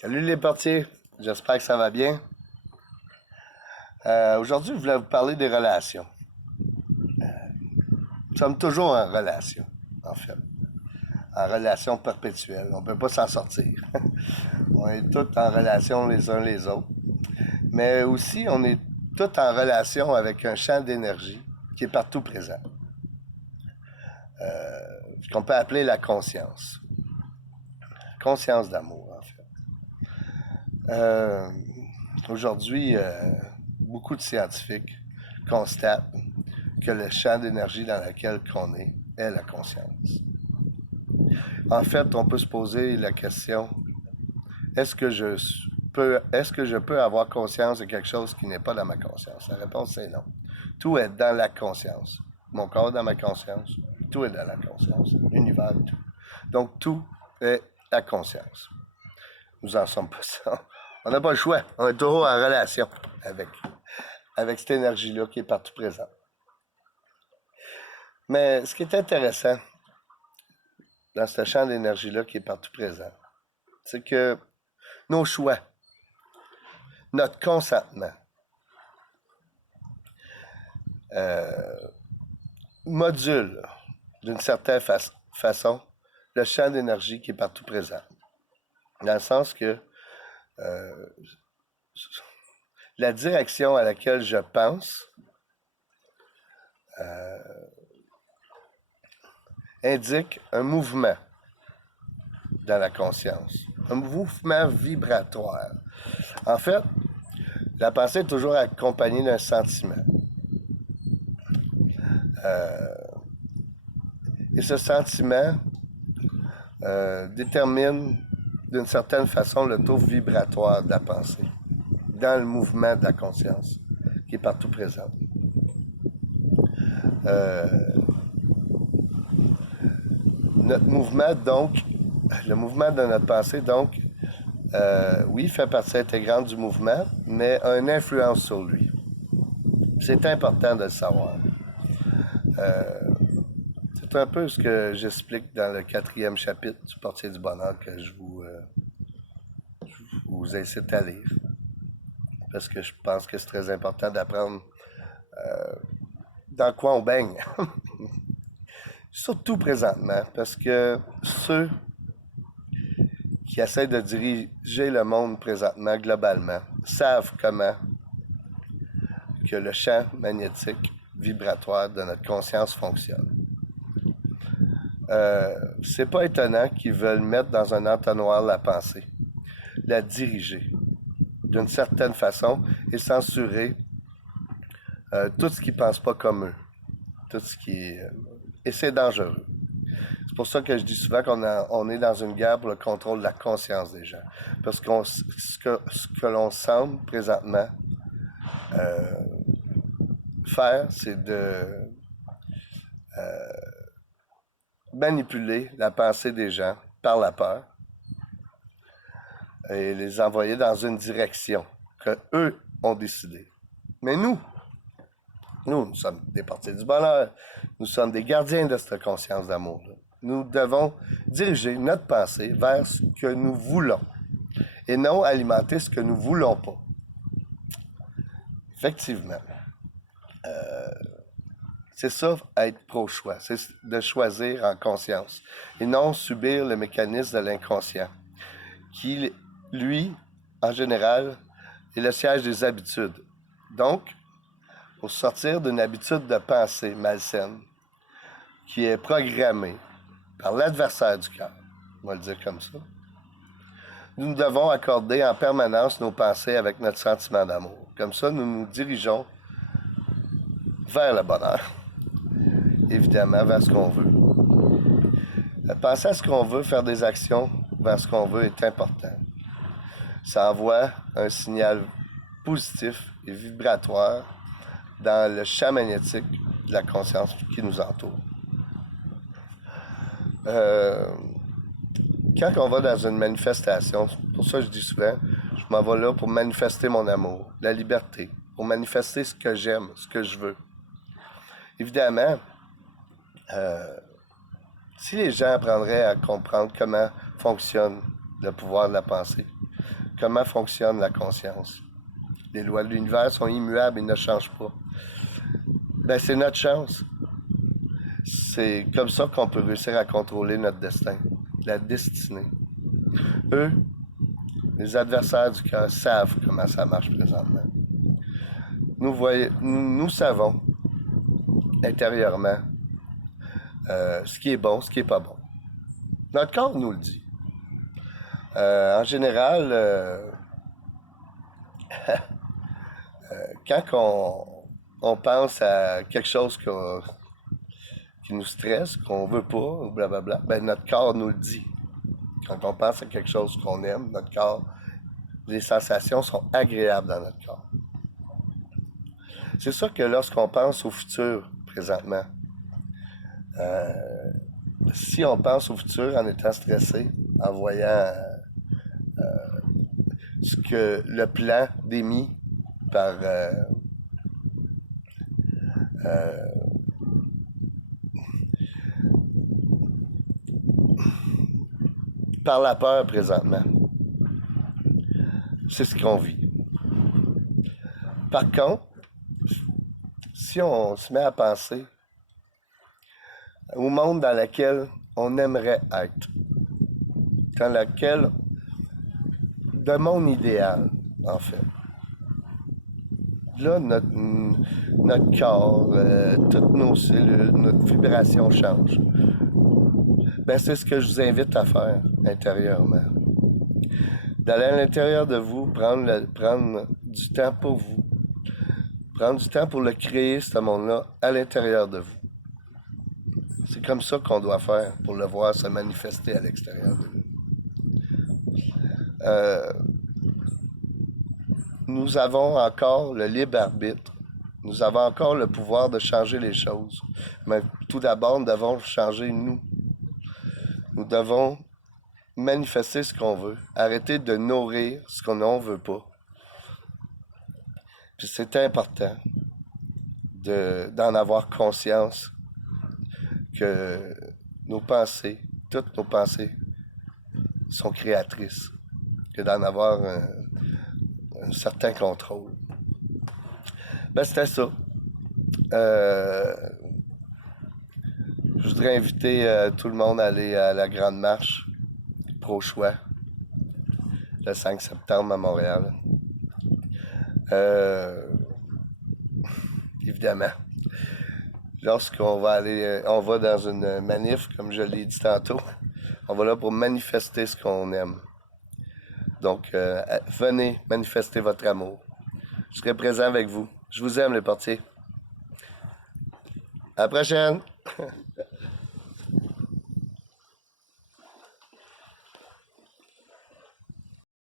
Salut les portiers, j'espère que ça va bien. Aujourd'hui, je voulais vous parler des relations. Nous sommes toujours en relation, en fait. En relation perpétuelle. On ne peut pas s'en sortir. On est tous en relation les uns les autres. Mais aussi, on est tous en relation avec un champ d'énergie qui est partout présent. Ce qu'on peut appeler la conscience. Conscience d'amour, en fait. Aujourd'hui, beaucoup de scientifiques constatent que le champ d'énergie dans lequel on est la conscience. En fait, on peut se poser la question, est-ce que je peux avoir conscience de quelque chose qui n'est pas dans ma conscience? La réponse est non. Tout est dans la conscience. Mon corps est dans ma conscience. Tout est dans la conscience. L'univers, tout. Donc, tout est la conscience. Nous en sommes pas ça. On n'a pas le choix. On est toujours en relation avec cette énergie-là qui est partout présente. Mais ce qui est intéressant dans ce champ d'énergie-là qui est partout présent, c'est que nos choix, notre consentement, module d'une certaine façon le champ d'énergie qui est partout présent. Dans le sens que la direction à laquelle je pense indique un mouvement dans la conscience, un mouvement vibratoire. En fait, la pensée est toujours accompagnée d'un sentiment. Et ce sentiment détermine d'une certaine façon le taux vibratoire de la pensée dans le mouvement de la conscience qui est partout présent. Notre mouvement, donc, le mouvement de notre pensée, donc, oui, fait partie intégrante du mouvement, mais a une influence sur lui. C'est important de le savoir. C'est un peu ce que j'explique dans le 4e chapitre du Portier du Bonheur que je vous incite à lire. Parce que je pense que c'est très important d'apprendre dans quoi on baigne. Surtout présentement, parce que ceux qui essaient de diriger le monde présentement, globalement, savent comment que le champ magnétique vibratoire de notre conscience fonctionne. C'est pas étonnant qu'ils veulent mettre dans un entonnoir la pensée, la diriger d'une certaine façon et censurer tout ce qui ne pense pas comme eux. Tout ce qui est... Et c'est dangereux. C'est pour ça que je dis souvent qu'on est dans une guerre pour le contrôle de la conscience des gens. Parce que ce que l'on semble présentement faire, c'est de manipuler la pensée des gens par la peur et les envoyer dans une direction que eux ont décidé. Mais nous sommes des portiers du bonheur. Nous sommes des gardiens de cette conscience d'amour-là. Nous devons diriger notre pensée vers ce que nous voulons et non alimenter ce que nous ne voulons pas. Effectivement. C'est ça, être pro-choix. C'est de choisir en conscience et non subir le mécanisme de l'inconscient qui, lui, en général, est le siège des habitudes. Donc, pour sortir d'une habitude de pensée malsaine qui est programmée par l'adversaire du cœur, on va le dire comme ça, nous devons accorder en permanence nos pensées avec notre sentiment d'amour. Comme ça, nous nous dirigeons vers le bonheur. Évidemment, vers ce qu'on veut. Penser à ce qu'on veut, faire des actions vers ce qu'on veut est important. Ça envoie un signal positif et vibratoire dans le champ magnétique de la conscience qui nous entoure. Quand on va dans une manifestation, pour ça je dis souvent, je m'en vais là pour manifester mon amour, la liberté, pour manifester ce que j'aime, ce que je veux. Évidemment, si les gens apprendraient à comprendre comment fonctionne le pouvoir de la pensée, comment fonctionne la conscience. Les lois de l'univers sont immuables et ne changent pas. Ben, c'est notre chance. C'est comme ça qu'on peut réussir à contrôler notre destin, la destinée. Eux, les adversaires du cœur, savent comment ça marche présentement. Nous savons intérieurement ce qui est bon, ce qui n'est pas bon. Notre corps nous le dit. En général, quand on pense à quelque chose qui nous stresse, qu'on veut pas, ou blablabla, ben notre corps nous le dit. Quand on pense à quelque chose qu'on aime, notre corps, les sensations sont agréables dans notre corps. C'est sûr que lorsqu'on pense au futur, présentement, si on pense au futur en étant stressé, en voyant ce que le plan démis par par la peur présentement, c'est ce qu'on vit. Par contre, si on se met à penser au monde dans lequel on aimerait être, dans lequel, de monde idéal, en fait. Là, notre corps, toutes nos cellules, notre vibration change. Ben, c'est ce que je vous invite à faire intérieurement. D'aller à l'intérieur de vous, prendre du temps pour vous. Prendre du temps pour le créer, ce monde-là, à l'intérieur de vous. C'est comme ça qu'on doit faire pour le voir se manifester à l'extérieur de nous. Nous avons encore le libre arbitre. Nous avons encore le pouvoir de changer les choses. Mais tout d'abord, nous devons changer nous. Nous devons manifester ce qu'on veut. Arrêter de nourrir ce qu'on ne veut pas. Puis c'est important d'en avoir conscience que nos pensées, toutes nos pensées, sont créatrices. Que d'en avoir un certain contrôle. Ben, c'était ça. Je voudrais inviter tout le monde à aller à la Grande Marche pro-choix le 5 septembre à Montréal. Évidemment, lorsqu'on va aller, on va dans une manif, comme je l'ai dit tantôt, on va là pour manifester ce qu'on aime. Donc, venez manifester votre amour. Je serai présent avec vous. Je vous aime, les portiers. À la prochaine!